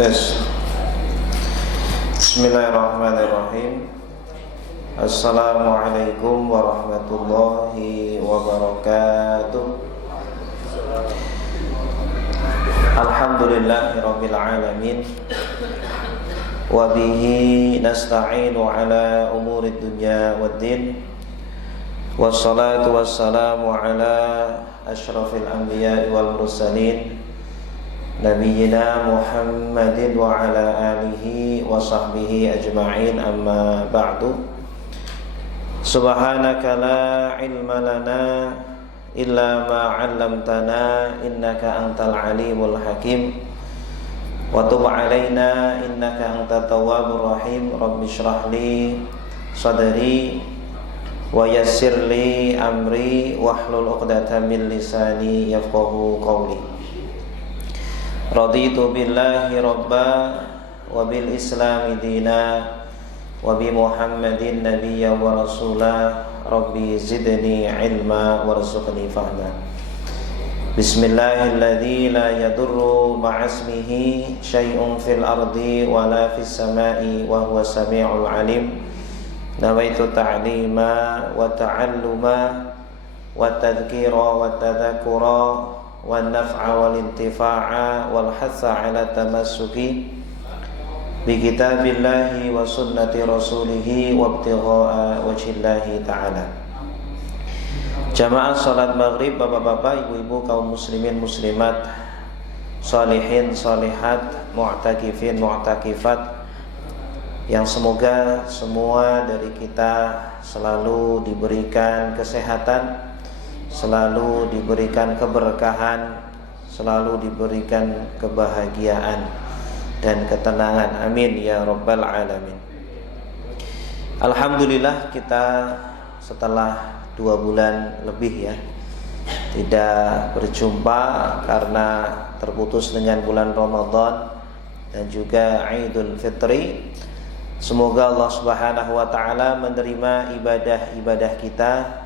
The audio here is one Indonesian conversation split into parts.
Tes. Bismillahirrahmanirrahim. Assalamualaikum warahmatullahi wabarakatuh. Alhamdulillahirabbil alamin. Wa bihi nasta'inu ala umurid dunya waddin. Wassalatu wassalamu ala asyrafil anbiya'i wal mursalin Nabiyyina Muhammadin wa ala alihi wa sahbihi ajma'in, amma ba'du. Subhanaka la ilma lana illa ma 'allamtana innaka antal alimul hakim. Wa tub 'alaina innaka antat tawwabur rahim. Rabbi shrah li sadri wa yassir li amri wahlul 'uqdatam min lisani yafqahu qawli. Raditu billahi rabba wa bil islami dina wa bi muhammadin nabiyya wa rasula. Rabbi zidni ilma warzuqni fahma. Bismillahilladzi la yadurru ma'asmihi syai'un fil ardi wa la fis sama'i wa huwa sami'ul alim. Nawaitu ta'lima wa ta'alluma wa tadhkira wa tadhakura wan naf'a wal intifa'a wal hatha 'ala tamassuki bi kitabillahi wa sunnati rasulih wa ibtigha'a wajhillahi ta'ala. Jamaah salat maghrib, bapak-bapak, ibu-ibu, kaum muslimin muslimat, sholihin sholihat, mu'takifin mu'takifat, yang semoga semua dari kita selalu diberikan kesehatan, selalu diberikan keberkahan, selalu diberikan kebahagiaan dan ketenangan. Amin ya rabbal alamin. Alhamdulillah, kita setelah 2 bulan lebih tidak berjumpa karena terputus dengan bulan Ramadan dan juga Idul Fitri. Semoga Allah Subhanahu wa taala menerima ibadah-ibadah kita.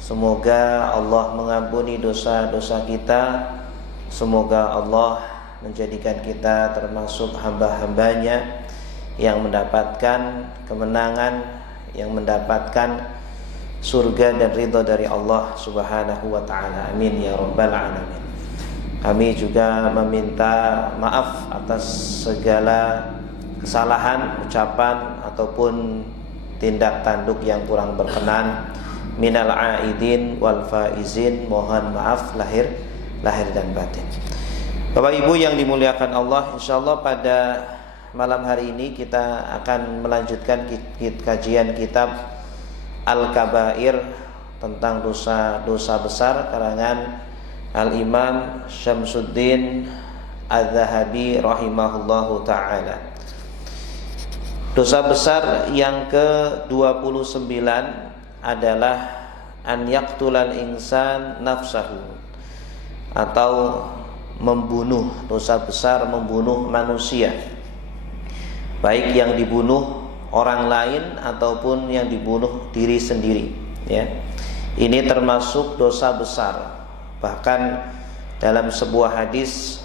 Semoga Allah mengampuni dosa-dosa kita. Semoga Allah menjadikan kita termasuk hamba-hambanya yang mendapatkan kemenangan, yang mendapatkan surga dan ridha dari Allah Subhanahu wa ta'ala. Amin ya rabbal alamin. Kami juga meminta maaf atas segala kesalahan, ucapan ataupun tindak tanduk yang kurang berkenan. Minal aidin wal faizin, mohon maaf lahir dan batin. Bapak Ibu yang dimuliakan Allah, insyaallah pada malam hari ini kita akan melanjutkan kajian kitab Al-Kabair tentang dosa-dosa besar karangan Al-Imam Syamsuddin Az-Zahabi rahimahullahu taala. Dosa besar yang ke-29 adalah an yaqtulal insan nafsahu, atau membunuh. Dosa besar membunuh manusia, baik yang dibunuh orang lain ataupun yang dibunuh diri sendiri, Ini termasuk dosa besar. Bahkan dalam sebuah hadis,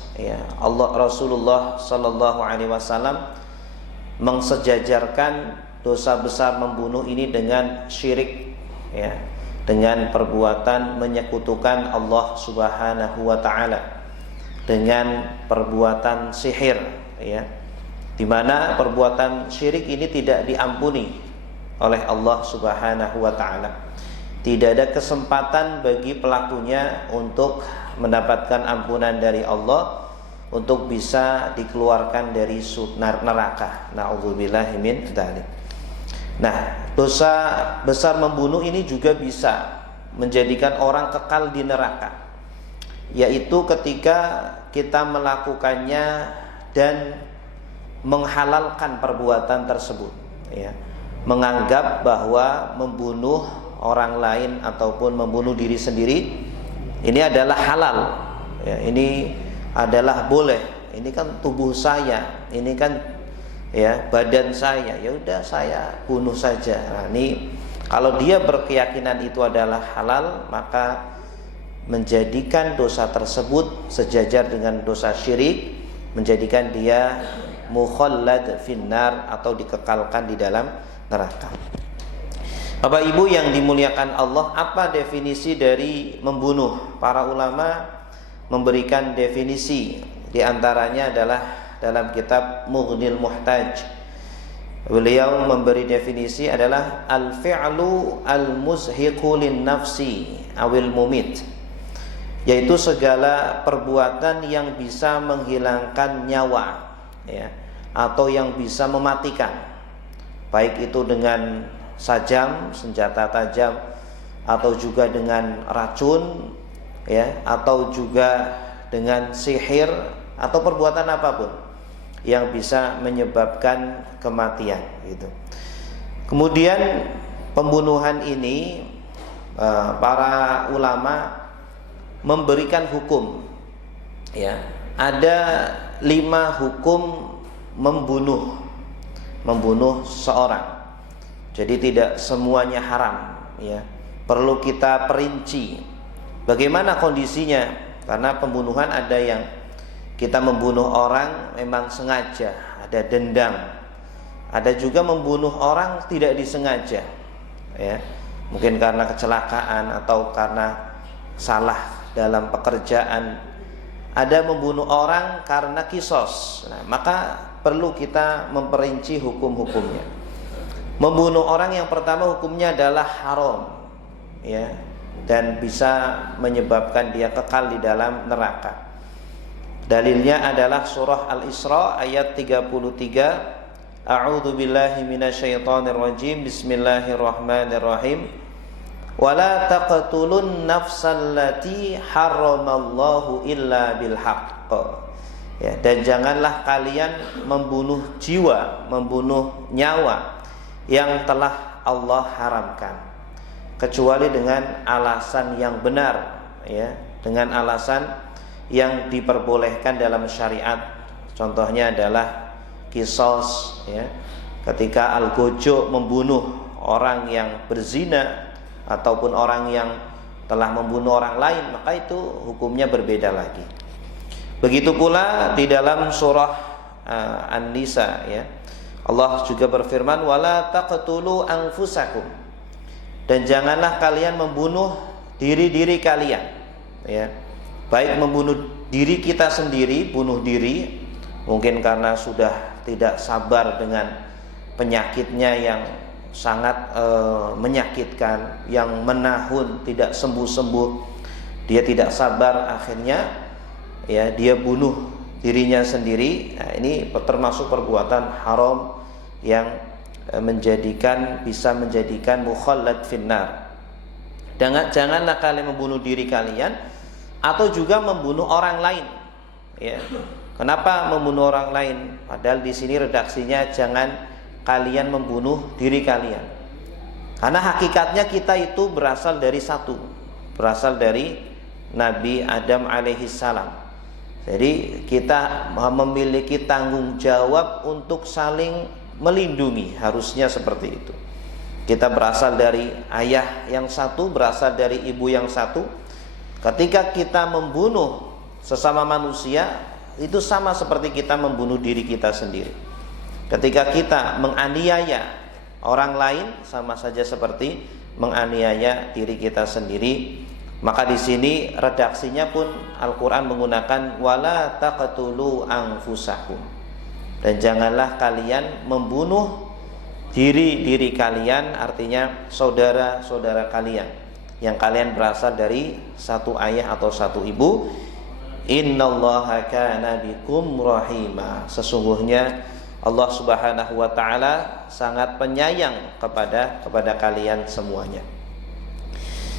Rasulullah sallallahu alaihi wasallam mengsejajarkan dosa besar membunuh ini dengan syirik, dengan perbuatan menyekutukan Allah Subhanahu wa taala, dengan perbuatan sihir, di mana perbuatan syirik ini tidak diampuni oleh Allah Subhanahu wa taala. Tidak ada kesempatan bagi pelakunya untuk mendapatkan ampunan dari Allah, untuk bisa dikeluarkan dari neraka. Na'udzubillahi min dzalik. Nah, dosa besar membunuh ini juga bisa menjadikan orang kekal di neraka, yaitu ketika kita melakukannya dan menghalalkan perbuatan tersebut, menganggap bahwa membunuh orang lain ataupun membunuh diri sendiri ini adalah halal, ini adalah boleh, ini kan tubuh saya, ini kan badan saya, ya udah saya bunuh saja. Nah, ini kalau dia berkeyakinan itu adalah halal, maka menjadikan dosa tersebut sejajar dengan dosa syirik, menjadikan dia mukhallad finnar atau dikekalkan di dalam neraka. Bapak Ibu yang dimuliakan Allah, apa definisi dari membunuh? Para ulama memberikan definisi, di antaranya adalah dalam kitab Mughnil Muhtaj. Beliau memberi definisi adalah al-fi'lu al-muzhiqu lin-nafsi awil mumit, yaitu segala perbuatan yang bisa menghilangkan nyawa, ya, atau yang bisa mematikan, baik itu dengan sajam, senjata tajam, atau juga dengan racun, ya, atau juga dengan sihir, atau perbuatan apapun yang bisa menyebabkan kematian, gitu. Kemudian pembunuhan ini para ulama memberikan hukum, ya, ada 5 hukum membunuh seorang. Jadi tidak semuanya haram, ya. Perlu kita perinci bagaimana kondisinya, karena pembunuhan ada yang kita membunuh orang memang sengaja, ada dendam. Ada juga membunuh orang tidak disengaja, ya. Mungkin karena kecelakaan atau karena salah dalam pekerjaan. Ada membunuh orang karena kisos. Nah, maka perlu kita memperinci hukum-hukumnya. Membunuh orang yang pertama hukumnya adalah haram, ya, dan bisa menyebabkan dia kekal di dalam neraka. Dalilnya adalah surah Al-Isra ayat 33. A'udzu billahi minasyaitonir rajim. Bismillahirrahmanirrahim. Wala taqtulun nafsallati haramallahu illa bil haqq. Ya, dan janganlah kalian membunuh jiwa, membunuh nyawa yang telah Allah haramkan, kecuali dengan alasan yang benar, ya, dengan alasan yang diperbolehkan dalam syariat. Contohnya adalah kisos, ya, ketika al-gojo membunuh orang yang berzina ataupun orang yang telah membunuh orang lain, maka itu hukumnya berbeda lagi. Begitu pula di dalam surah An-Nisa, ya, Allah juga berfirman, wala taqtulu anfusakum, dan janganlah kalian membunuh diri-diri kalian, ya. Baik membunuh diri kita sendiri, bunuh diri, mungkin karena sudah tidak sabar dengan penyakitnya yang sangat menyakitkan, yang menahun tidak sembuh-sembuh, dia tidak sabar, akhirnya, ya, dia bunuh dirinya sendiri. Nah, ini termasuk perbuatan haram yang bisa menjadikan mukhallad finnar. Janganlah kalian membunuh diri kalian atau juga membunuh orang lain, ya. Kenapa membunuh orang lain? Padahal di sini redaksinya jangan kalian membunuh diri kalian. Karena hakikatnya kita itu berasal dari Nabi Adam alaihi salam. Jadi kita memiliki tanggung jawab untuk saling melindungi, harusnya seperti itu. Kita berasal dari ayah yang satu, berasal dari ibu yang satu. Ketika kita membunuh sesama manusia, itu sama seperti kita membunuh diri kita sendiri. Ketika kita menganiaya orang lain, sama saja seperti menganiaya diri kita sendiri. Maka di sini redaksinya pun Al-Quran menggunakan wala taqtulu anfusakum, dan janganlah kalian membunuh diri-diri kalian, artinya saudara-saudara kalian yang kalian berasal dari satu ayah atau satu ibu. Innallaha kana bikum rahima, sesungguhnya Allah Subhanahu wa taala sangat penyayang kepada kalian semuanya.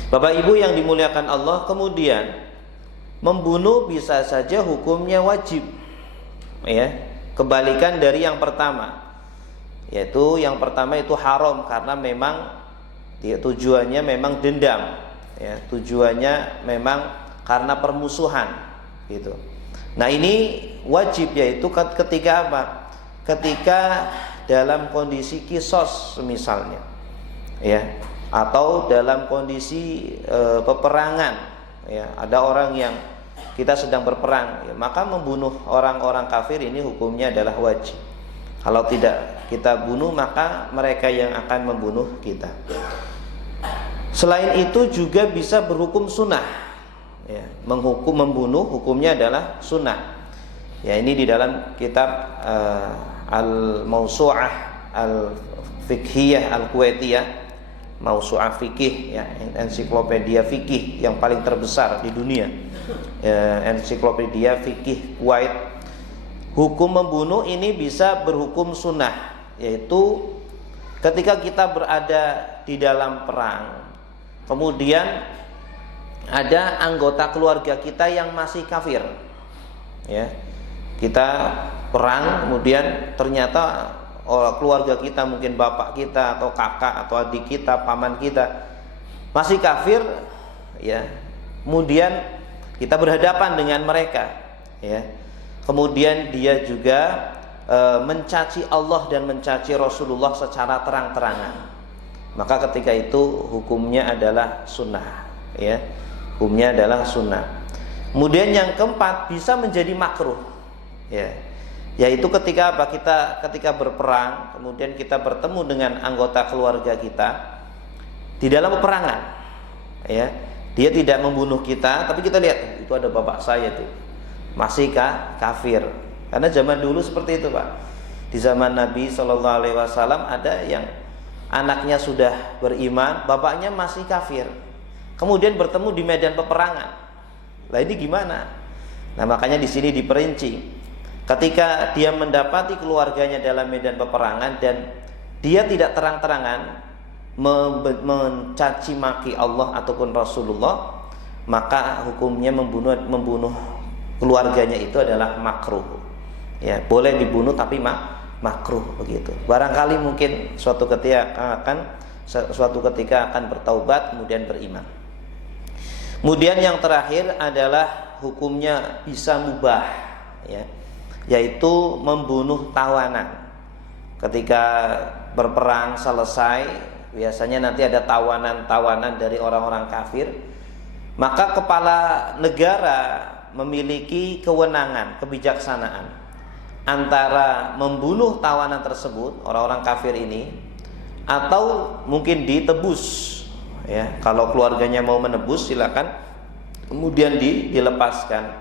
Bapak Ibu yang dimuliakan Allah, kemudian membunuh bisa saja hukumnya wajib, ya, kebalikan dari yang pertama, yaitu yang pertama itu haram karena memang tujuannya memang dendam, ya, tujuannya memang karena permusuhan, gitu. Nah, ini wajib, yaitu ketika apa? Ketika dalam kondisi kisos misalnya, ya, atau dalam kondisi peperangan, ya, ada orang yang kita sedang berperang, ya, maka membunuh orang-orang kafir ini hukumnya adalah wajib. Kalau tidak kita bunuh, maka mereka yang akan membunuh kita. Selain itu juga bisa berhukum sunnah, ya, membunuh hukumnya adalah sunnah. Ya, ini di dalam kitab Al-Mawsu'ah Al-Fiqhiyah Al-Kuwaitiyah, Mawsu'ah fikih, ya, ensiklopedia fikih yang paling terbesar di dunia, ya, ensiklopedia fikih Kuwait. Hukum membunuh ini bisa berhukum sunnah, yaitu ketika kita berada di dalam perang, kemudian ada anggota keluarga kita yang masih kafir, ya, kita perang, kemudian ternyata keluarga kita, mungkin bapak kita atau kakak atau adik kita, paman kita masih kafir, ya. Kemudian kita berhadapan dengan mereka, ya. Kemudian dia juga mencaci Allah dan mencaci Rasulullah secara terang-terangan. Maka ketika itu hukumnya adalah sunnah, ya. Hukumnya adalah sunnah. Kemudian yang keempat, bisa menjadi makruh, ya. Yaitu ketika ketika berperang, kemudian kita bertemu dengan anggota keluarga kita di dalam peperangan, ya. Dia tidak membunuh kita, tapi kita lihat itu ada bapak saya tuh masih kafir. Karena zaman dulu seperti itu, Pak. Di zaman Nabi SAW ada yang anaknya sudah beriman, bapaknya masih kafir. Kemudian bertemu di medan peperangan. Lah ini gimana? Nah, makanya di sini diperinci. Ketika dia mendapati keluarganya dalam medan peperangan dan dia tidak terang-terangan mencaci maki Allah ataupun Rasulullah, maka hukumnya membunuh keluarganya itu adalah makruh. Ya, boleh dibunuh tapi makruh begitu. Barangkali mungkin suatu ketika akan bertaubat kemudian beriman. Kemudian yang terakhir adalah hukumnya bisa mubah, ya, yaitu membunuh tawanan. Ketika berperang selesai, biasanya nanti ada tawanan-tawanan dari orang-orang kafir, maka kepala negara memiliki kewenangan, kebijaksanaan antara membunuh tawanan tersebut, orang-orang kafir ini, atau mungkin ditebus, ya. Kalau keluarganya mau menebus silakan, kemudian dilepaskan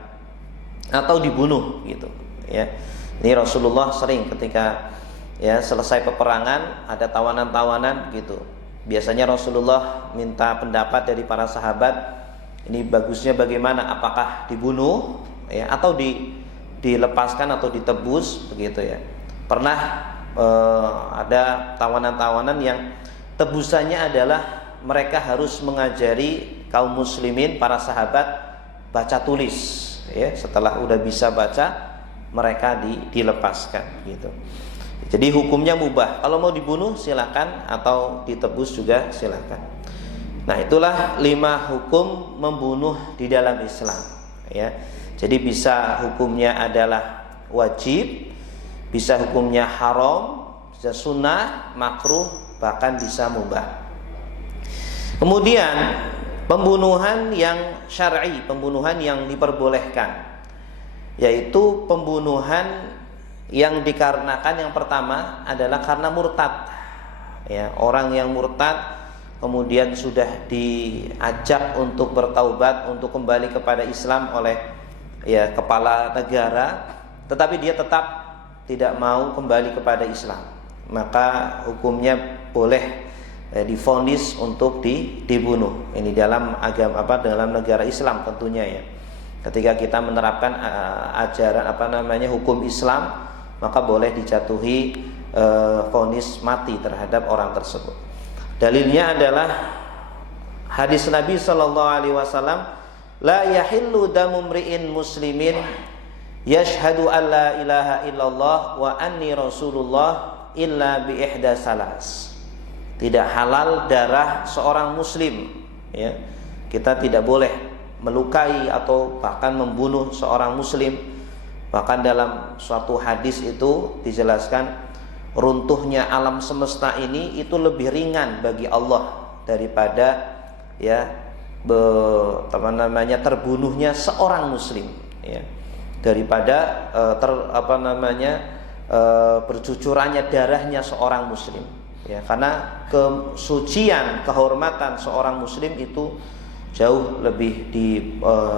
atau dibunuh gitu, ya. Ini Rasulullah sering ketika, ya, selesai peperangan ada tawanan-tawanan gitu. Biasanya Rasulullah minta pendapat dari para sahabat, ini bagusnya bagaimana, apakah dibunuh, ya, atau dilepaskan atau ditebus begitu, ya. Pernah ada tawanan-tawanan yang tebusannya adalah mereka harus mengajari kaum muslimin, para sahabat, baca tulis, ya. Setelah udah bisa baca, mereka dilepaskan gitu. Jadi hukumnya mubah. Kalau mau dibunuh silakan, atau ditebus juga silakan. Nah, itulah 5 hukum membunuh di dalam Islam, ya. Jadi bisa hukumnya adalah wajib, bisa hukumnya haram, bisa sunnah, makruh, bahkan bisa mubah. Kemudian pembunuhan yang syar'i, pembunuhan yang diperbolehkan, yaitu pembunuhan yang dikarenakan, yang pertama adalah karena murtad, ya. Orang yang murtad kemudian sudah diajak untuk bertaubat, untuk kembali kepada Islam oleh, ya, kepala negara, tetapi dia tetap tidak mau kembali kepada Islam, maka hukumnya boleh divonis untuk dibunuh. Ini dalam agama dalam negara Islam tentunya, ya. Ketika kita menerapkan ajaran hukum Islam, maka boleh dijatuhi vonis mati terhadap orang tersebut. Dalilnya adalah hadis Nabi SAW, la yahillu damu mri'in muslimin yashhadu an la ilaha illallah wa anni rasulullah illa bi ihda salas. Tidak halal darah seorang muslim, ya. Kita tidak boleh melukai atau bahkan membunuh seorang muslim. Bahkan dalam suatu hadis itu dijelaskan, runtuhnya alam semesta ini itu lebih ringan bagi Allah daripada, ya, terbunuhnya seorang muslim, ya, daripada bercucurannya darahnya seorang muslim, ya, karena kesucian, kehormatan seorang muslim itu jauh lebih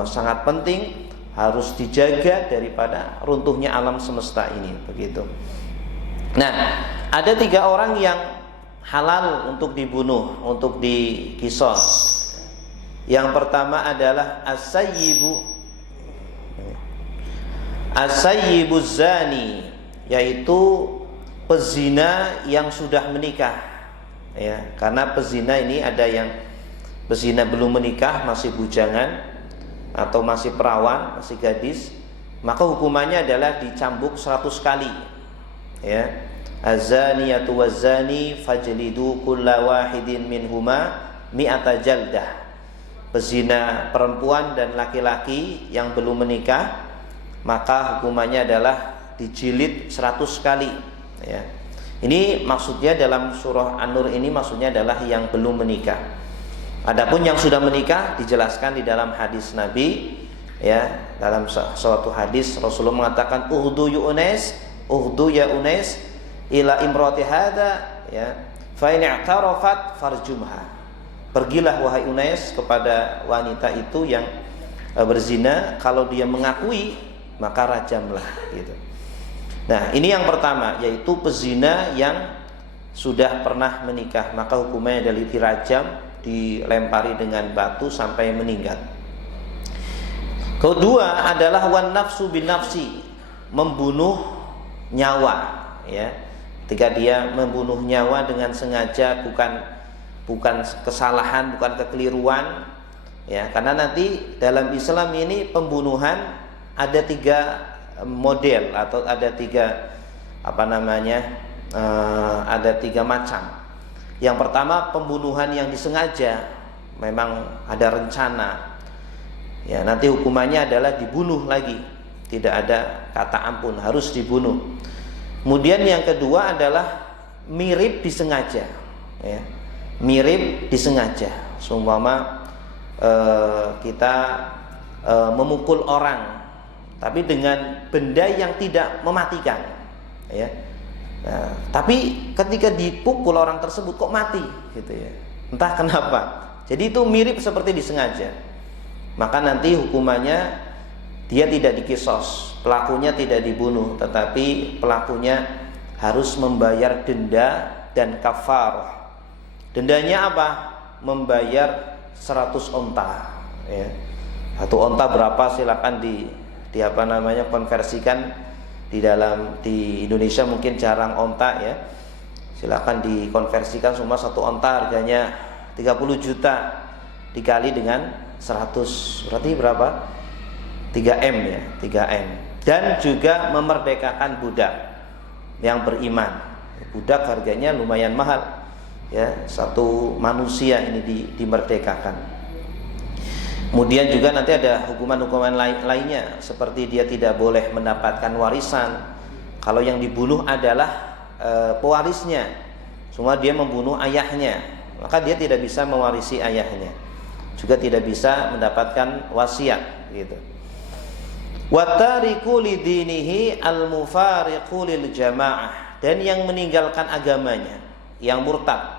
sangat penting, harus dijaga daripada runtuhnya alam semesta ini, begitu. Nah, ada 3 orang yang halal untuk dibunuh, untuk diqisas. Yang pertama adalah as-sayyibu zani, yaitu pezina yang sudah menikah, ya, karena pezina ini ada yang pezina belum menikah, masih bujangan atau masih perawan, masih gadis, maka hukumannya adalah dicambuk 100 kali, ya. Az-zaniyatu waz-zani fajlidu kulla wahidin minhuma mi'ata jaldah. Pezina perempuan dan laki-laki yang belum menikah, maka hukumannya adalah dijilid 100 kali, ya. Ini maksudnya dalam surah An-Nur ini maksudnya adalah yang belum menikah. Adapun yang sudah menikah dijelaskan di dalam hadis Nabi, ya, dalam suatu hadis Rasulullah mengatakan uhdu ya Unais ila imrati hada, ya, fa in i'tarafat farjumha. Pergilah wahai Unais kepada wanita itu yang berzina, kalau dia mengakui maka rajamlah, gitu. Nah, ini yang pertama, yaitu pezina yang sudah pernah menikah, maka hukumnya adalah dirajam, dilempari dengan batu sampai meninggal. Kedua adalah wan nafsu bin nafsi, membunuh nyawa, ya. Ketika dia membunuh nyawa dengan sengaja, bukan kesalahan, bukan kekeliruan, ya, karena nanti dalam Islam ini pembunuhan ada 3 model atau ada 3 ada 3 macam. Yang pertama pembunuhan yang disengaja, memang ada rencana, ya, nanti hukumannya adalah dibunuh lagi, tidak ada kata ampun, harus dibunuh. Kemudian yang kedua adalah mirip disengaja, ya, mirip disengaja. Seumpama kita memukul orang, tapi dengan benda yang tidak mematikan, ya. Nah, tapi ketika dipukul orang tersebut kok mati, gitu, ya. Entah kenapa. Jadi itu mirip seperti disengaja. Maka nanti hukumannya dia tidak diqisas, pelakunya tidak dibunuh, tetapi pelakunya harus membayar denda dan kafarah. Dendanya apa? Membayar 100 onta, ya. 1 onta berapa silakan konversikan di Indonesia mungkin jarang onta, ya. Silakan dikonversikan, semua 1 onta harganya 30 juta dikali dengan 100 berarti berapa? 3M, ya, 3M. Dan juga memerdekakan budak yang beriman. Budak harganya lumayan mahal, ya, 1 manusia ini dimerdekakan. Kemudian juga nanti ada hukuman-hukuman lainnya, seperti dia tidak boleh mendapatkan warisan kalau yang dibunuh adalah pewarisnya. Semua dia membunuh ayahnya, maka dia tidak bisa mewarisi ayahnya, juga tidak bisa mendapatkan wasiat, gitu. Watariku lidinihi al-mufariqu lil jamaah, dan yang meninggalkan agamanya, yang murtad,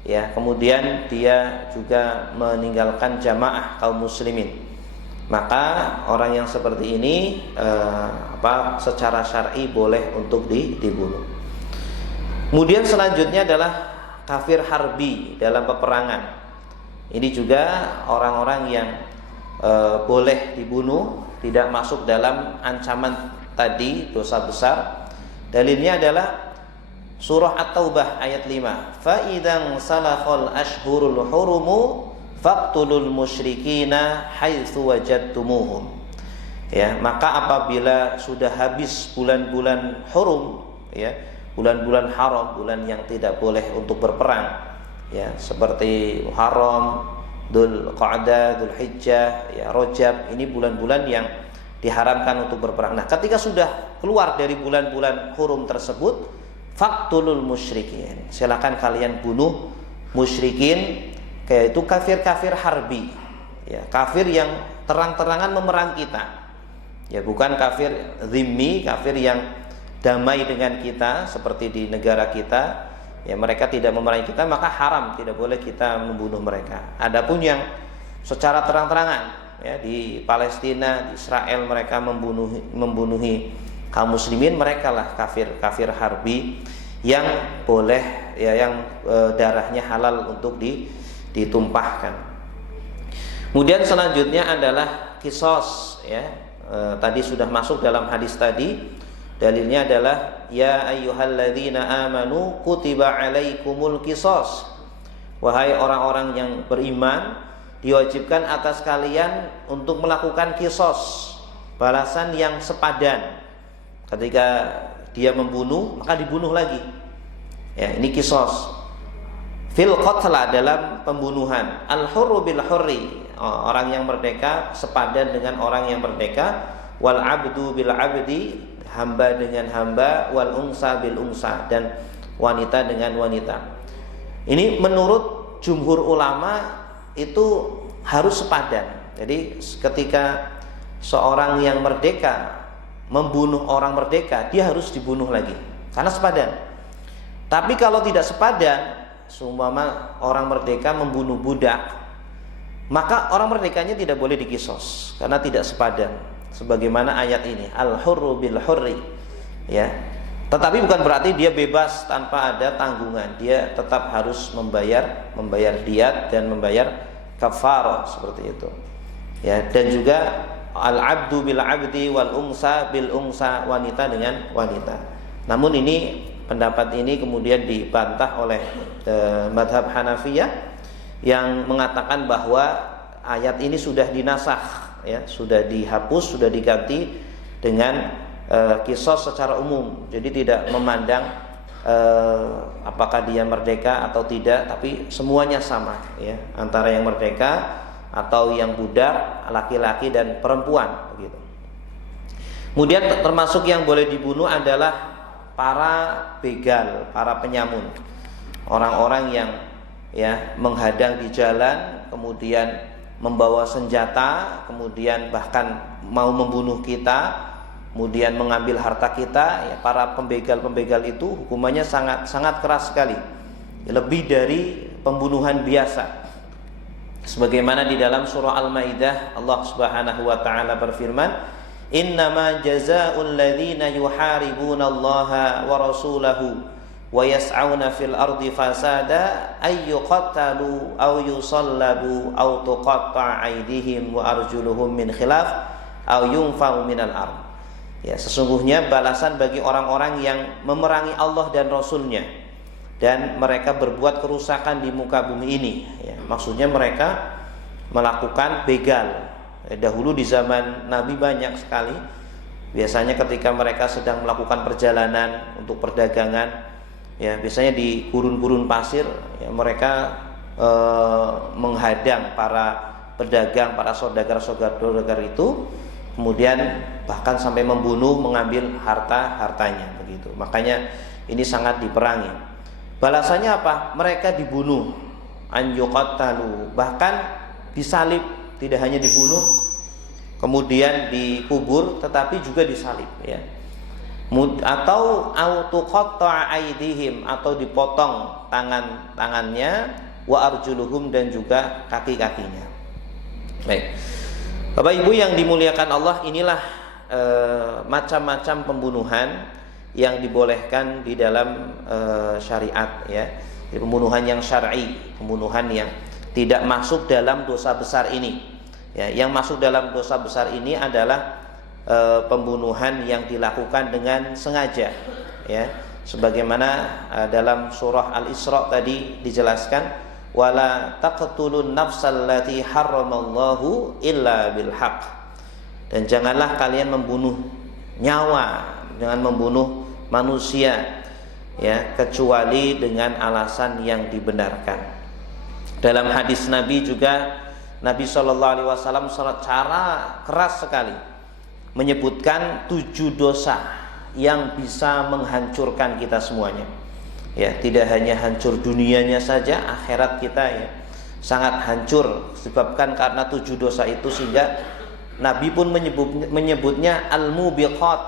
ya, kemudian dia juga meninggalkan jamaah kaum muslimin, maka orang yang seperti ini secara syar'i boleh untuk dibunuh. Kemudian selanjutnya adalah kafir harbi dalam peperangan. Ini juga orang-orang yang boleh dibunuh, tidak masuk dalam ancaman tadi dosa besar. Dalilnya adalah surah At-Taubah ayat 5. Fa idzan salafal ashhurul hurumu faqtulul musyrikina haitsu wajadtumuhum. Ya, maka apabila sudah habis bulan-bulan hurum, ya, bulan-bulan haram, bulan yang tidak boleh untuk berperang, ya, seperti Muharram, Dzulqa'dah, Dzulhijjah, ya, Rajab, ini bulan-bulan yang diharamkan untuk berperang. Nah, ketika sudah keluar dari bulan-bulan hurum tersebut, faqtulul musyrikin, silakan kalian bunuh musyrikin, yaitu kafir-kafir harbi, ya, kafir yang terang-terangan memerangi kita. Ya, bukan kafir zimmi, kafir yang damai dengan kita seperti di negara kita. Ya, mereka tidak memerangi kita, maka haram, tidak boleh kita membunuh mereka. Adapun yang secara terang-terangan, ya, di Palestina, di Israel mereka membunuhi kaum muslimin, mereka lah kafir harbi yang boleh, ya, yang darahnya halal untuk ditumpahkan. Kemudian selanjutnya adalah kisos, ya. Tadi sudah masuk dalam hadis tadi. Dalilnya adalah ya ayyuhalladzina amanu kutiba alaikumul qisas. Wahai orang-orang yang beriman, diwajibkan atas kalian untuk melakukan qisas, balasan yang sepadan. Ketika dia membunuh, maka dibunuh lagi. Ya, ini qisas. Fil qatla, dalam pembunuhan. Al-hurru bil hurri, orang yang merdeka sepadan dengan orang yang merdeka. Wal abdu bil abdi, hamba dengan hamba. Wal unsa bil unsa, dan wanita dengan wanita. Ini menurut jumhur ulama itu harus sepadan. Jadi ketika seorang yang merdeka membunuh orang merdeka, dia harus dibunuh lagi karena sepadan. Tapi kalau tidak sepadan, seumpama orang merdeka membunuh budak, maka orang merdekanya tidak boleh dikisos karena tidak sepadan. Sebagaimana ayat ini, al-hurru bil hurri, ya. Tetapi bukan berarti dia bebas tanpa ada tanggungan. Dia tetap harus membayar diat dan membayar kafarah, seperti itu. Ya, dan juga al-abdu bil abdi wal unsa bil unsa, wanita dengan wanita. Namun ini, pendapat ini kemudian dibantah oleh madhab Hanafiyah yang mengatakan bahwa ayat ini sudah dinasakh, ya, sudah dihapus, sudah diganti dengan qisas secara umum. Jadi tidak memandang apakah dia merdeka atau tidak, tapi semuanya sama, ya, antara yang merdeka atau yang budak, laki-laki dan perempuan, begitu. Kemudian termasuk yang boleh dibunuh adalah para begal, para penyamun, orang-orang yang, ya, menghadang di jalan, kemudian membawa senjata, kemudian bahkan mau membunuh kita, kemudian mengambil harta kita, ya, para pembegal-pembegal itu hukumannya sangat keras sekali, lebih dari pembunuhan biasa. Sebagaimana di dalam surah Al-Maidah, Allah Subhanahu wa taala berfirman, "Innama jazaa'ul ladzina yuharibuna Allaha wa rasulahu wa yas'auna fil ardi fasada ay yuqattalu aw yusallabu aw tuqatta'a aydihim wa arjuluhum min khilaf aw yunfa'u minal ard." Ya, sesungguhnya balasan bagi orang-orang yang memerangi Allah dan Rasulnya dan mereka berbuat kerusakan di muka bumi ini, ya, maksudnya mereka melakukan begal. Dahulu di zaman Nabi banyak sekali. Biasanya ketika mereka sedang melakukan perjalanan untuk perdagangan, ya, biasanya di gurun-gurun pasir, ya, mereka menghadang para pedagang, para saudagar itu, kemudian bahkan sampai membunuh, mengambil hartanya, begitu. Makanya ini sangat diperangi. Balasannya apa? Mereka dibunuh, an yuqattalu, bahkan disalib. Tidak hanya dibunuh kemudian dikubur, tetapi juga disalib, ya. Atau tuqatta'a aydihim, atau dipotong tangannya, wa arjuluhum, dan juga kaki-kakinya. Baik, Bapak Ibu yang dimuliakan Allah, inilah macam-macam pembunuhan yang dibolehkan di dalam syariat, ya. Jadi, pembunuhan yang syar'i, pembunuhan yang tidak masuk dalam dosa besar ini, ya. Yang masuk dalam dosa besar ini adalah pembunuhan yang dilakukan dengan sengaja, ya. Sebagaimana dalam surah Al-Isra tadi dijelaskan, wala taqtulun nafsal lati harramallahu illa bil haqq, dan janganlah kalian membunuh nyawa, jangan membunuh manusia, ya, kecuali dengan alasan yang dibenarkan. Dalam hadis Nabi juga, Nabi SAW secara keras sekali menyebutkan 7 dosa yang bisa menghancurkan kita semuanya, ya. Tidak hanya hancur dunianya saja, akhirat kita, ya. sangat hancur disebabkan karena 7 dosa itu, sehingga Nabi pun menyebutnya al-mubiqat,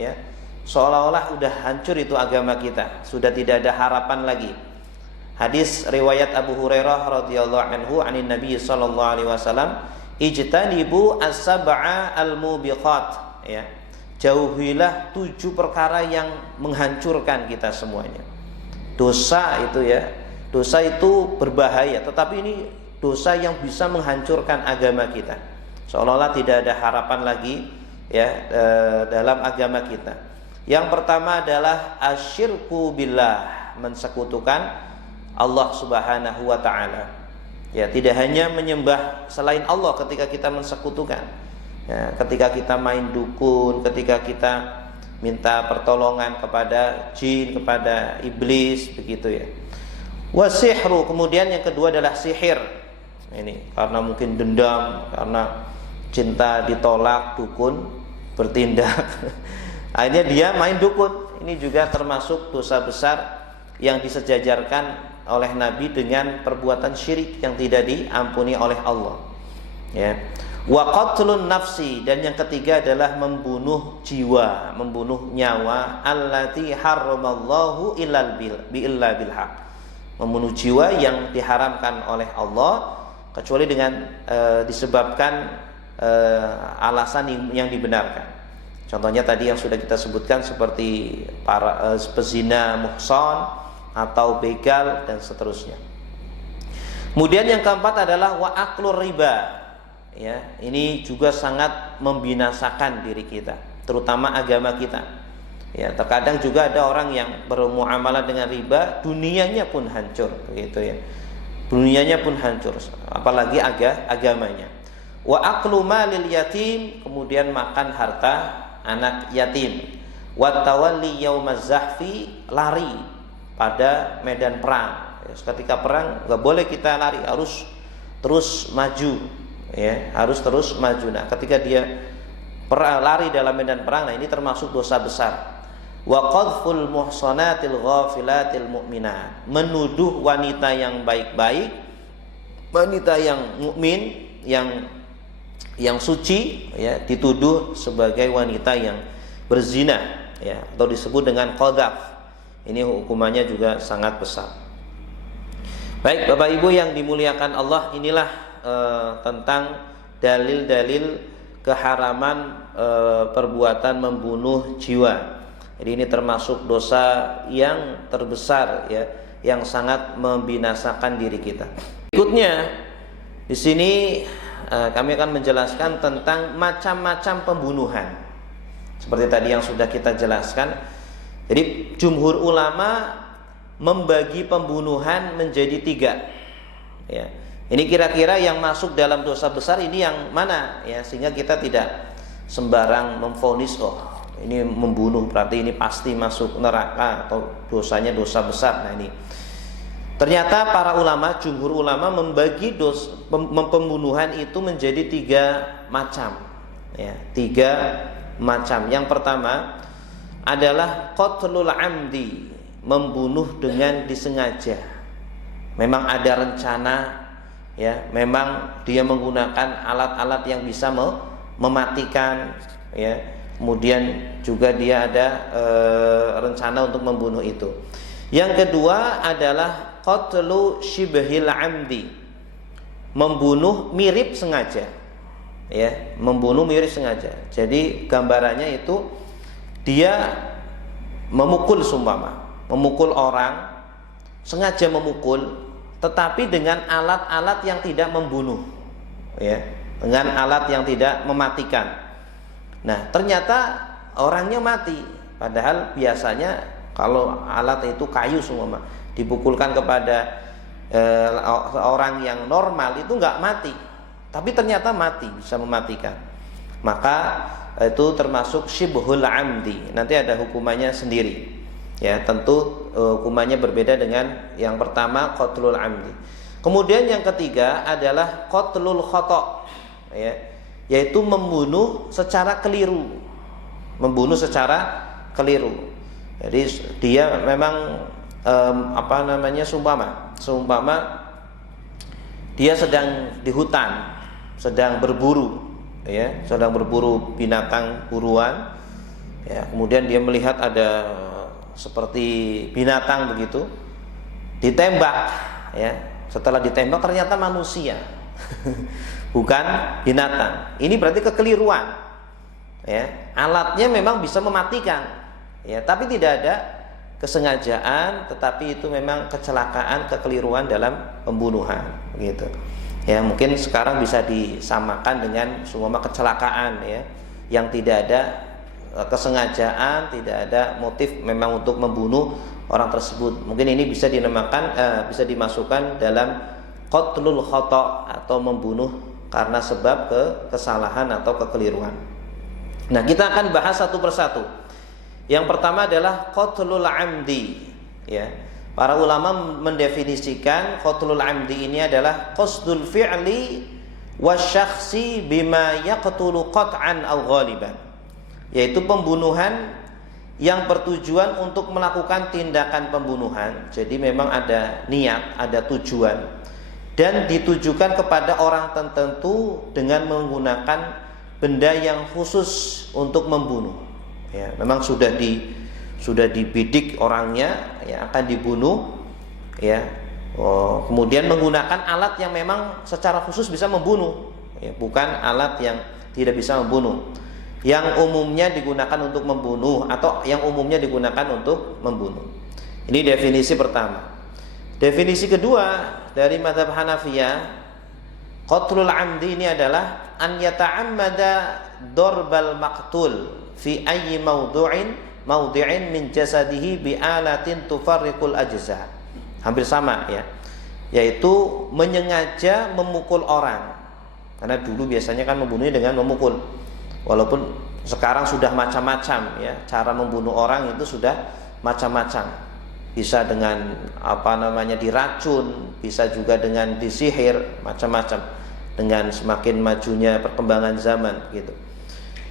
ya. Seolah-olah udah hancur itu agama kita, sudah tidak ada harapan lagi. Hadis riwayat Abu Hurairah radhiyallahu anhu anin Nabi sallallahu alaihi wasallam, ijtanibu as-sab'a al-mubiqat, ya. Jauhilah 7 perkara yang menghancurkan kita semuanya. Dosa itu, ya, dosa itu berbahaya, tetapi ini dosa yang bisa menghancurkan agama kita. Seolah-olah tidak ada harapan lagi, ya, dalam agama kita. Yang pertama adalah asyirku billah, mensekutukan Allah Subhanahu wa taala. Ya, tidak hanya menyembah selain Allah ketika kita mensekutukan. Ya, ketika kita main dukun, ketika kita minta pertolongan kepada jin, kepada iblis, begitu, ya. Wasihru, kemudian yang kedua adalah sihir. Ini karena mungkin dendam, karena cinta ditolak, dukun bertindak. Akhirnya dia main dukun. Ini juga termasuk dosa besar yang disejajarkan oleh Nabi dengan perbuatan syirik yang tidak diampuni oleh Allah, ya. Wa qatlun nafsi, dan yang ketiga adalah membunuh jiwa, membunuh nyawa, allati harramallahu illa bil haq, membunuh jiwa yang diharamkan oleh Allah kecuali dengan disebabkan alasan yang dibenarkan. Contohnya tadi yang sudah kita sebutkan seperti para pezina muhsan atau begal dan seterusnya. Kemudian yang keempat adalah wa aklur riba, ya. Ini juga sangat membinasakan diri kita, terutama agama kita. Ya, terkadang juga ada orang yang bermuamalah dengan riba, dunianya pun hancur, begitu, ya. Dunianya pun hancur, apalagi agamanya. Wa aklu malil yatim, kemudian makan harta anak yatim. Wa tawalli yaumaz zahfi, lari pada medan perang. Ketika perang nggak boleh kita lari, harus terus maju, ya, harus terus maju. Nah, ketika dia lari dalam medan perang, nah ini termasuk dosa besar. Wa qadful muhsanatil ghafilatil mu'minat, menuduh wanita yang baik-baik, wanita yang mukmin, yang suci, ya, dituduh sebagai wanita yang berzina, ya, atau disebut dengan qadzaf. Ini hukumannya juga sangat besar. Baik, Bapak Ibu yang dimuliakan Allah, inilah tentang dalil-dalil keharaman perbuatan membunuh jiwa. Jadi ini termasuk dosa yang terbesar, ya, yang sangat membinasakan diri kita. Berikutnya di sini kami akan menjelaskan tentang macam-macam pembunuhan. Seperti tadi yang sudah kita jelaskan. Jadi jumhur ulama membagi pembunuhan menjadi 3. Ya. Ini kira-kira yang masuk dalam dosa besar ini yang mana, ya, sehingga kita tidak sembarang memvonis, oh ini membunuh berarti ini pasti masuk neraka atau dosanya dosa besar. Nah, ini ternyata para ulama, jumhur ulama membagi pembunuhan itu menjadi 3 macam, ya, 3 macam. Yang pertama adalah qatlul amdi, membunuh dengan disengaja. Memang ada rencana, ya, memang dia menggunakan alat-alat yang bisa mematikan, ya. Kemudian juga dia ada rencana untuk membunuh itu. Yang kedua adalah qatlu shibhil amdi, membunuh mirip sengaja, ya, membunuh mirip sengaja. Jadi gambarannya itu dia memukul, memukul orang, sengaja memukul, tetapi dengan alat-alat yang tidak membunuh, ya, dengan alat yang tidak mematikan. Nah, ternyata orangnya mati, padahal biasanya kalau alat itu kayu semua, dipukulkan kepada orang yang normal itu nggak mati, tapi ternyata mati, bisa mematikan. Maka itu termasuk syibhul amdi. Nanti ada hukumannya sendiri, ya, tentu hukumannya berbeda dengan yang pertama qatlul amdi. Kemudian yang ketiga adalah qatlul khata', ya, yaitu membunuh secara keliru, membunuh secara keliru. Jadi seumpama dia sedang di hutan, sedang berburu, ya, sedang berburu binatang buruan, ya, kemudian dia melihat ada seperti binatang begitu, ditembak, ya, setelah ditembak ternyata manusia, bukan binatang. Ini berarti kekeliruan, ya, alatnya memang bisa mematikan, ya, tapi tidak ada kesengajaan, tetapi itu memang kecelakaan, kekeliruan dalam pembunuhan, gitu. Ya, mungkin sekarang bisa disamakan dengan semua kecelakaan, ya, yang tidak ada kesengajaan, tidak ada motif memang untuk membunuh orang tersebut. Mungkin ini bisa dinamakan, bisa dimasukkan dalam qatlul khata' atau membunuh karena sebab kesalahan atau kekeliruan. Nah, kita akan bahas satu persatu. Yang pertama adalah qatlul amdi, ya. Para ulama mendefinisikan qatlul amdi ini adalah qasdul fi'li wasyakhsi bima yaqtulu qat'an aw ghaliban, yaitu pembunuhan yang bertujuan untuk melakukan tindakan pembunuhan. Jadi memang ada niat, ada tujuan, dan ditujukan kepada orang tertentu dengan menggunakan benda yang khusus untuk membunuh. Ya, memang sudah dibidik orangnya, ya, akan dibunuh, ya. Kemudian menggunakan alat yang memang secara khusus bisa membunuh, ya, bukan alat yang tidak bisa membunuh, yang umumnya digunakan untuk membunuh atau yang umumnya digunakan untuk membunuh. Ini definisi pertama. Definisi kedua dari mazhab Hanafiyah, qatlul amdi ini adalah an yata'ammada darbal maqtul fi ayyi mawdi'in min jasadihi bi alatin tufarriqul ajza. Hampir sama, ya. Yaitu menyengaja memukul orang. Karena dulu biasanya kan membunuhnya dengan memukul. Walaupun sekarang sudah macam-macam, ya. Cara membunuh orang itu sudah macam-macam. Bisa dengan diracun, bisa juga dengan disihir, macam-macam. Dengan semakin majunya perkembangan zaman, gitu.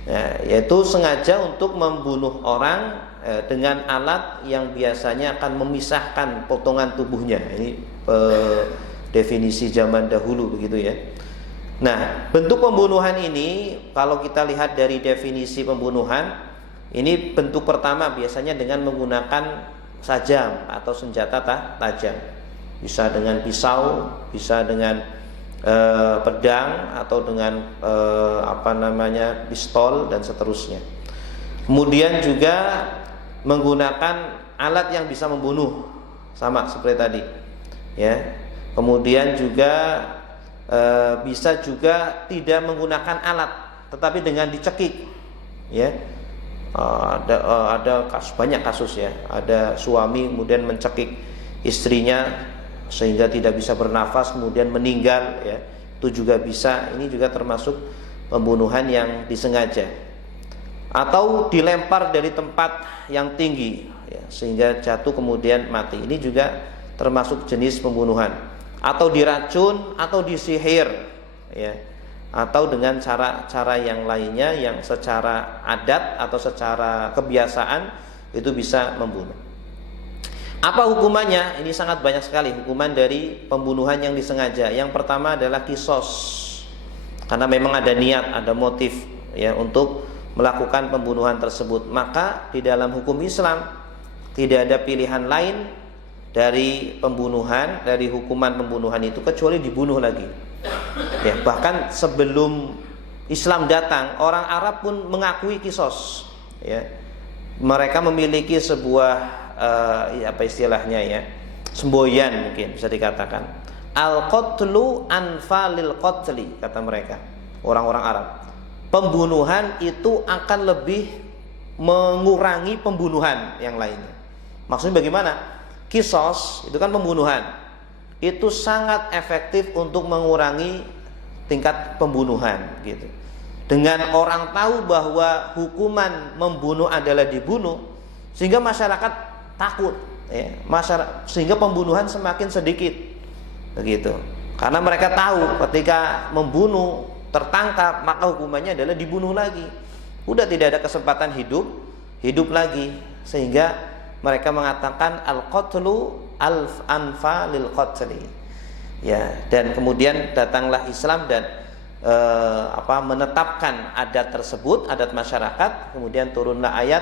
Ya, yaitu sengaja untuk membunuh orang dengan alat yang biasanya akan memisahkan potongan tubuhnya. Ini definisi zaman dahulu, begitu, ya. Nah, bentuk pembunuhan ini kalau kita lihat dari definisi pembunuhan, ini bentuk pertama biasanya dengan menggunakan sajam atau senjata tajam. Bisa dengan pisau, bisa dengan pedang, atau dengan pistol dan seterusnya. Kemudian juga menggunakan alat yang bisa membunuh, sama seperti tadi, ya. Kemudian juga bisa juga tidak menggunakan alat, tetapi dengan dicekik, ya. Ada banyak kasus, ya. Ada suami kemudian mencekik istrinya sehingga tidak bisa bernafas, kemudian meninggal, ya. Itu juga bisa. Ini juga termasuk pembunuhan yang disengaja. Atau dilempar dari tempat yang tinggi, ya, sehingga jatuh kemudian mati. Ini juga termasuk jenis pembunuhan. Atau diracun atau disihir, ya. Atau dengan cara-cara yang lainnya yang secara adat atau secara kebiasaan itu bisa membunuh. Apa hukumannya? Ini sangat banyak sekali hukuman dari pembunuhan yang disengaja. Yang pertama adalah kisos, karena memang ada niat, ada motif, ya, untuk melakukan pembunuhan tersebut. Maka di dalam hukum Islam tidak ada pilihan lain dari pembunuhan, dari hukuman pembunuhan itu kecuali dibunuh lagi. Ya, bahkan sebelum Islam datang, orang Arab pun mengakui kisos, ya. Mereka memiliki sebuah istilahnya, ya, semboyan mungkin bisa dikatakan. Al-qatlu anfalil qatli, kata mereka, orang-orang Arab. Pembunuhan itu akan lebih mengurangi pembunuhan yang lainnya. Maksudnya bagaimana? Kisos itu kan pembunuhan. Itu sangat efektif untuk mengurangi tingkat pembunuhan, gitu. Dengan orang tahu bahwa hukuman membunuh adalah dibunuh, sehingga masyarakat takut, ya, sehingga pembunuhan semakin sedikit, begitu. Karena mereka tahu ketika membunuh tertangkap, maka hukumannya adalah dibunuh lagi. Udah tidak ada kesempatan hidup lagi, sehingga mereka mengatakan al-qatlu anfa lil qatli. Ya, dan kemudian datanglah Islam dan menetapkan adat tersebut, adat masyarakat. Kemudian turunlah ayat,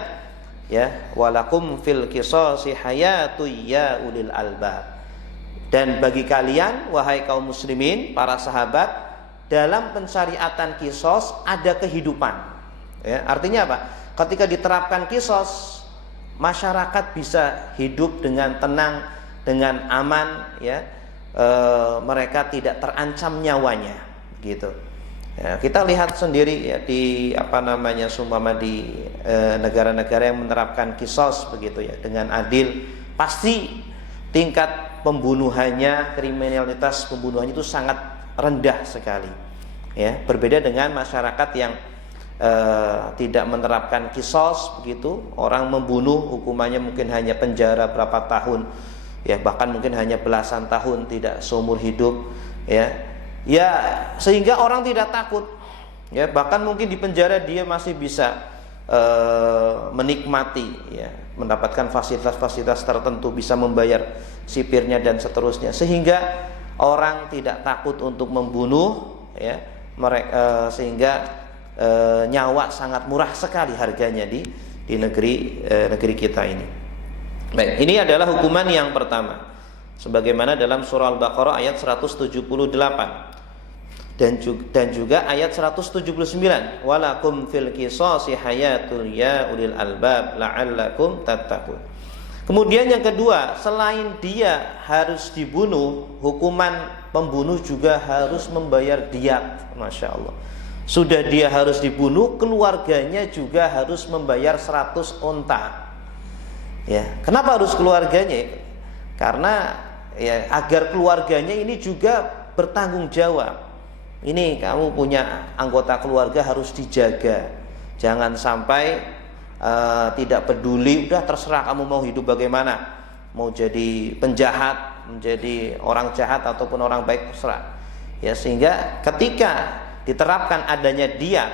ya, walakum fil qisasi hayatu ya ulil albab. Dan bagi kalian wahai kaum muslimin, para sahabat, dalam pensyariatan kisos ada kehidupan. Ya, artinya apa? Ketika diterapkan kisos, masyarakat bisa hidup dengan tenang, dengan aman, ya. Mereka tidak terancam nyawanya, gitu. Ya, kita lihat sendiri ya di seumpama di negara-negara yang menerapkan kisos begitu ya dengan adil, pasti tingkat pembunuhannya, kriminalitas pembunuhannya itu sangat rendah sekali. Ya, berbeda dengan masyarakat yang tidak menerapkan kisos begitu, orang membunuh hukumannya mungkin hanya penjara berapa tahun, ya bahkan mungkin hanya belasan tahun, tidak seumur hidup, ya. Ya, sehingga orang tidak takut. Ya, bahkan mungkin di penjara dia masih bisa menikmati, ya, mendapatkan fasilitas-fasilitas tertentu, bisa membayar sipirnya dan seterusnya, sehingga orang tidak takut untuk membunuh, ya. Sehingga nyawa sangat murah sekali harganya di negeri kita ini. Baik, ini adalah hukuman yang pertama, sebagaimana dalam surah Al-Baqarah ayat 178 dan juga ayat 179, walakum fil qisasi hayatul ya ulil albab la'allakum tattaqun. Kemudian yang kedua, selain dia harus dibunuh, hukuman pembunuh juga harus membayar diat. Masya Allah, sudah dia harus dibunuh, keluarganya juga harus membayar 100 unta. Ya, kenapa harus keluarganya? Karena ya agar keluarganya ini juga bertanggung jawab. Ini kamu punya anggota keluarga harus dijaga. Jangan sampai tidak peduli, udah terserah kamu mau hidup bagaimana, mau jadi penjahat, menjadi orang jahat ataupun orang baik, terserah. Ya, sehingga ketika diterapkan adanya diat,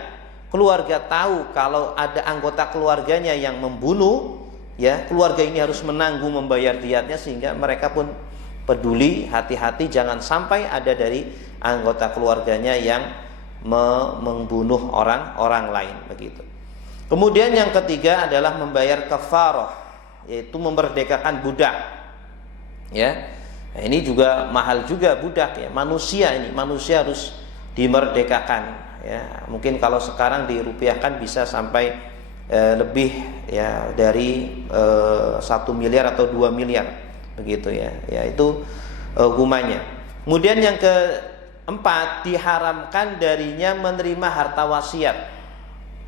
keluarga tahu kalau ada anggota keluarganya yang membunuh, ya keluarga ini harus menanggung membayar diatnya, sehingga mereka pun peduli, hati-hati jangan sampai ada dari anggota keluarganya yang membunuh orang lain begitu. Kemudian yang ketiga adalah membayar kafarah, yaitu memerdekakan budak. Ya. Nah, ini juga mahal juga budak ya. Manusia harus dimerdekakan ya. Mungkin kalau sekarang dirupiahkan bisa sampai lebih ya dari 1 miliar atau 2 miliar begitu ya. Ya, itu hukumannya. Kemudian yang keempat, diharamkan darinya menerima harta wasiat.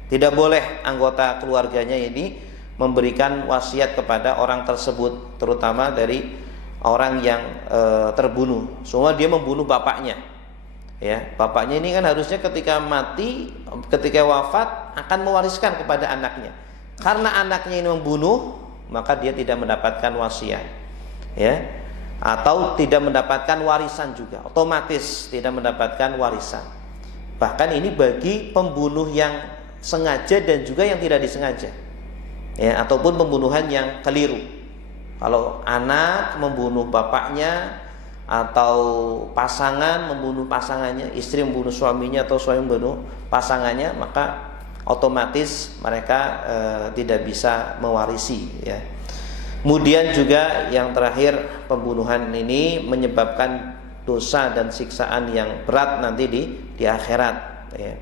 Tidak boleh anggota keluarganya ini memberikan wasiat kepada orang tersebut, terutama dari orang yang terbunuh. Semua dia membunuh bapaknya. Ya, bapaknya ini kan harusnya ketika mati, ketika wafat akan mewariskan kepada anaknya. Karena anaknya ini membunuh, maka dia tidak mendapatkan wasiat. Ya. Atau tidak mendapatkan warisan juga, otomatis tidak mendapatkan warisan. Bahkan ini bagi pembunuh yang sengaja dan juga yang tidak disengaja, ya, ataupun pembunuhan yang keliru. Kalau anak membunuh bapaknya, atau pasangan membunuh pasangannya, istri membunuh suaminya, atau suami membunuh pasangannya, maka otomatis mereka tidak bisa mewarisi, ya. Kemudian juga yang terakhir, pembunuhan ini menyebabkan dosa dan siksaan yang berat nanti di akhirat, ya.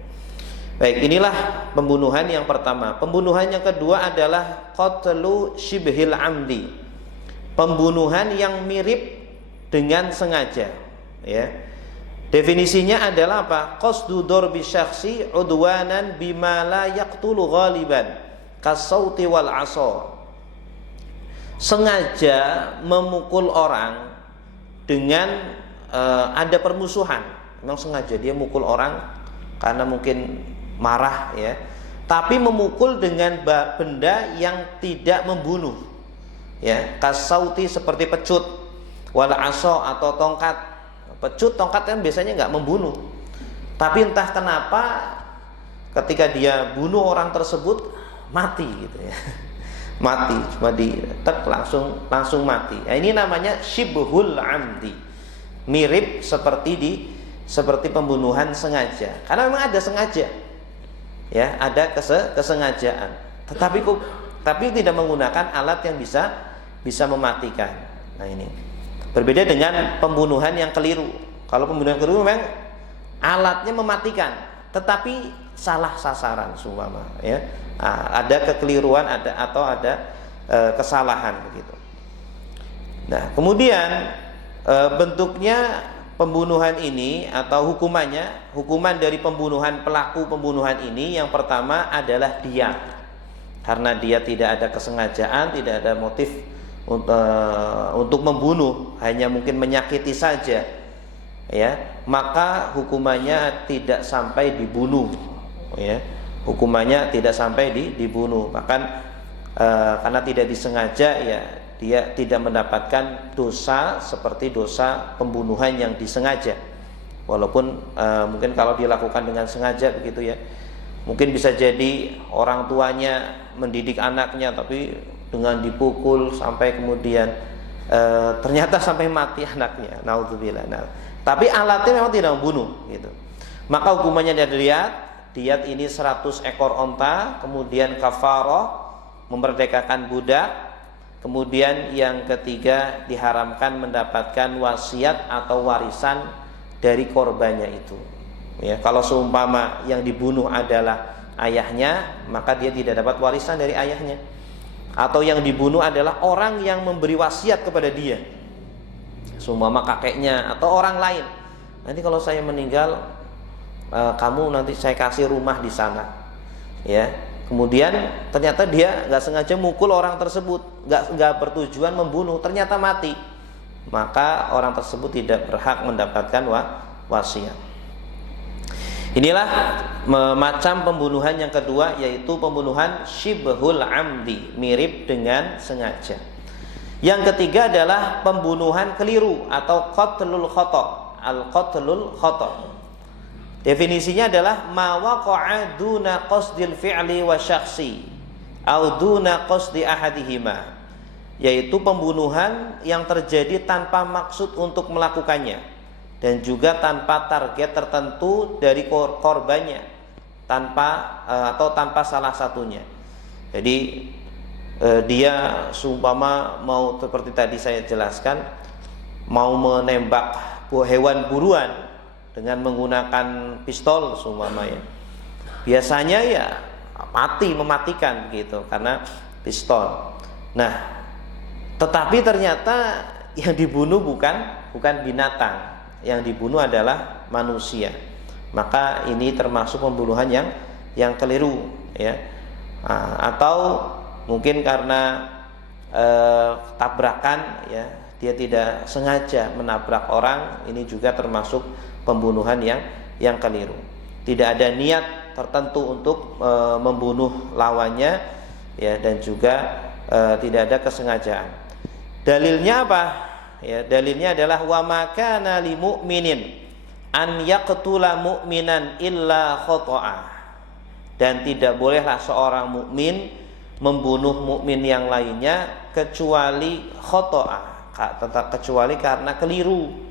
Baik, inilah pembunuhan yang pertama. Pembunuhan yang kedua adalah qatlu shibhil amdi, pembunuhan yang mirip dengan sengaja, ya. Definisinya adalah apa? Qasdu darbi syakhsi udwanan bima la yaqtulu ghaliban kasauti wal asa. Sengaja memukul orang dengan ada permusuhan. Memang sengaja dia mukul orang karena mungkin marah, ya. Tapi memukul dengan benda yang tidak membunuh, ya. Kasauti seperti pecut, wal asa atau tongkat. Pecut, tongkat kan biasanya nggak membunuh. Tapi entah kenapa ketika dia bunuh orang tersebut mati gitu, ya. Mati, cuma ditek langsung mati. Nah, ini namanya syibhul amdi, mirip seperti pembunuhan sengaja, karena memang ada sengaja, ya, ada kesengajaan, tapi tidak menggunakan alat yang bisa mematikan. Nah, ini berbeda dengan pembunuhan yang keliru. Kalau pembunuhan keliru memang alatnya mematikan, tetapi salah sasaran, seumpama, ya, ada kekeliruan, ada kesalahan begitu. Nah, kemudian bentuknya pembunuhan ini atau hukuman dari pelaku pembunuhan ini, yang pertama adalah diyat, karena dia tidak ada kesengajaan, tidak ada motif untuk membunuh, hanya mungkin menyakiti saja, ya, maka hukumannya tidak sampai dibunuh, ya, hukumannya tidak sampai dibunuh, bahkan karena tidak disengaja, ya, dia tidak mendapatkan dosa seperti dosa pembunuhan yang disengaja, walaupun mungkin kalau dilakukan dengan sengaja begitu, ya, mungkin bisa jadi orang tuanya mendidik anaknya tapi dengan dipukul sampai kemudian ternyata sampai mati anaknya, naudzubillah. Nah, tapi alatnya memang tidak membunuh gitu. Maka hukumannya diat ini 100 ekor onta, kemudian kafarah memerdekakan budak, kemudian yang ketiga diharamkan mendapatkan wasiat atau warisan dari korbannya itu. Ya, kalau seumpama yang dibunuh adalah ayahnya, maka dia tidak dapat warisan dari ayahnya. Atau yang dibunuh adalah orang yang memberi wasiat kepada dia, seumpama kakeknya atau orang lain. Nanti kalau saya meninggal, kamu nanti saya kasih rumah di sana, ya. Kemudian ternyata dia nggak sengaja mukul orang tersebut, nggak bertujuan membunuh, ternyata mati, maka orang tersebut tidak berhak mendapatkan wasiat. Inilah macam pembunuhan yang kedua, yaitu pembunuhan syibhul amdi, mirip dengan sengaja. Yang ketiga adalah pembunuhan keliru atau qatlul khata'. Al-qatlul khata'. Definisinya adalah ma waqa'a duna qasdil fi'li wa syakhsi au duna qasdi ahadihima, yaitu pembunuhan yang terjadi tanpa maksud untuk melakukannya dan juga tanpa target tertentu dari korbannya, tanpa salah satunya. Jadi dia seumpama mau, seperti tadi saya jelaskan, mau menembak hewan buruan dengan menggunakan pistol seumpama, ya, biasanya ya mematikan gitu karena pistol. Nah, tetapi ternyata yang dibunuh bukan binatang, yang dibunuh adalah manusia. Maka ini termasuk pembunuhan yang keliru, ya. Atau mungkin karena tabrakan, ya, dia tidak sengaja menabrak orang, ini juga termasuk pembunuhan yang keliru. Tidak ada niat tertentu untuk membunuh lawannya, ya, dan juga tidak ada kesengajaan. Dalilnya apa? Ya, dalilnya adalah wa makana li mu'minin an yaqtula mu'minan illa khata'a, dan tidak bolehlah seorang mukmin membunuh mukmin yang lainnya kecuali khata'a, kecuali karena keliru.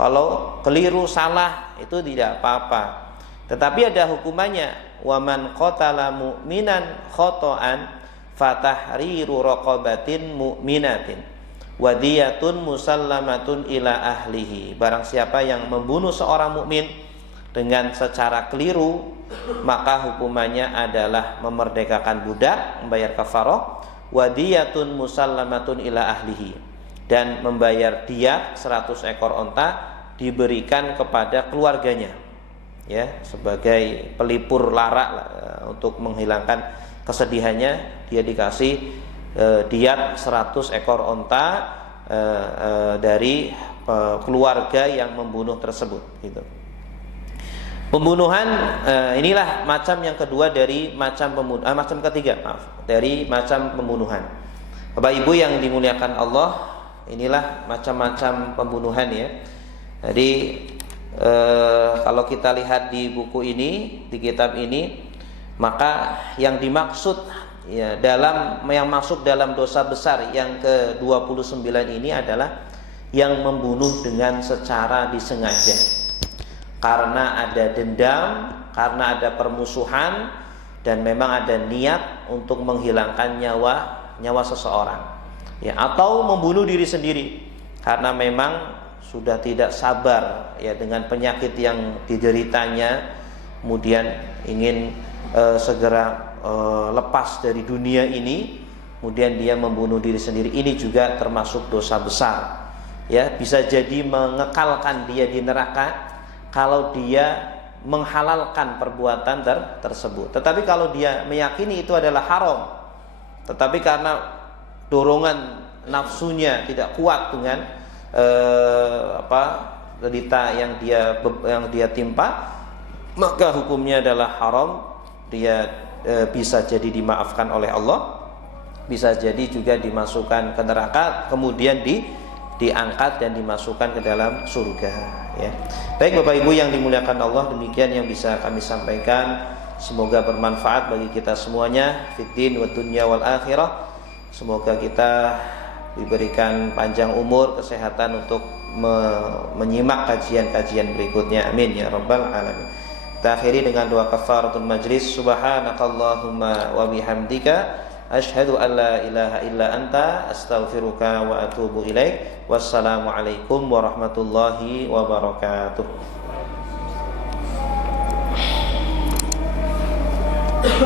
Kalau keliru salah itu tidak apa-apa, tetapi ada hukumannya. Wa man qatala mu'minan khata'an fatahriru raqabatin mu'minatin wadiyatun musallamatun ila ahlihi. Barang siapa yang membunuh seorang mukmin dengan secara keliru, maka hukumannya adalah memerdekakan budak, membayar kafarah, wadiyatun musallamatun ila ahlihi, dan membayar diyat 100 ekor onta diberikan kepada keluarganya, ya, sebagai pelipur lara untuk menghilangkan kesedihannya. Dia dikasih diyat 100 ekor onta dari keluarga yang membunuh tersebut, gitu. Pembunuhan inilah macam yang kedua dari macam pembunuhan. Bapak Ibu yang dimuliakan Allah, inilah macam-macam pembunuhan, ya. Jadi kalau kita lihat di buku ini, di kitab ini, maka yang dimaksud, ya, yang masuk dalam dosa besar yang ke-29 ini adalah yang membunuh dengan secara disengaja karena ada dendam, karena ada permusuhan, dan memang ada niat untuk menghilangkan nyawa seseorang, ya, atau membunuh diri sendiri karena memang sudah tidak sabar, ya, dengan penyakit yang dideritanya, kemudian ingin segera lepas dari dunia ini, kemudian dia membunuh diri sendiri. Ini juga termasuk dosa besar, ya, bisa jadi mengekalkan dia di neraka kalau dia menghalalkan perbuatan tersebut. Tetapi kalau dia meyakini itu adalah haram, tetapi karena dorongan nafsunya tidak kuat dengan derita yang dia timpa, maka hukumnya adalah haram. Dia bisa jadi dimaafkan oleh Allah, bisa jadi juga dimasukkan ke neraka, kemudian diangkat dan dimasukkan ke dalam surga, ya. Baik Bapak Ibu yang dimuliakan Allah, demikian yang bisa kami sampaikan. Semoga bermanfaat bagi kita semuanya, fid din wa dunya wal akhirah. Semoga kita diberikan panjang umur, kesehatan untuk menyimak kajian-kajian berikutnya. Amin ya rabbal alamin. Kita akhiri dengan doa kafaratul majlis. Subhanakallahumma wa bihamdika asyhadu an la ilaha illa anta astaghfiruka wa atubu ilaik. Wassalamualaikum warahmatullahi wabarakatuh.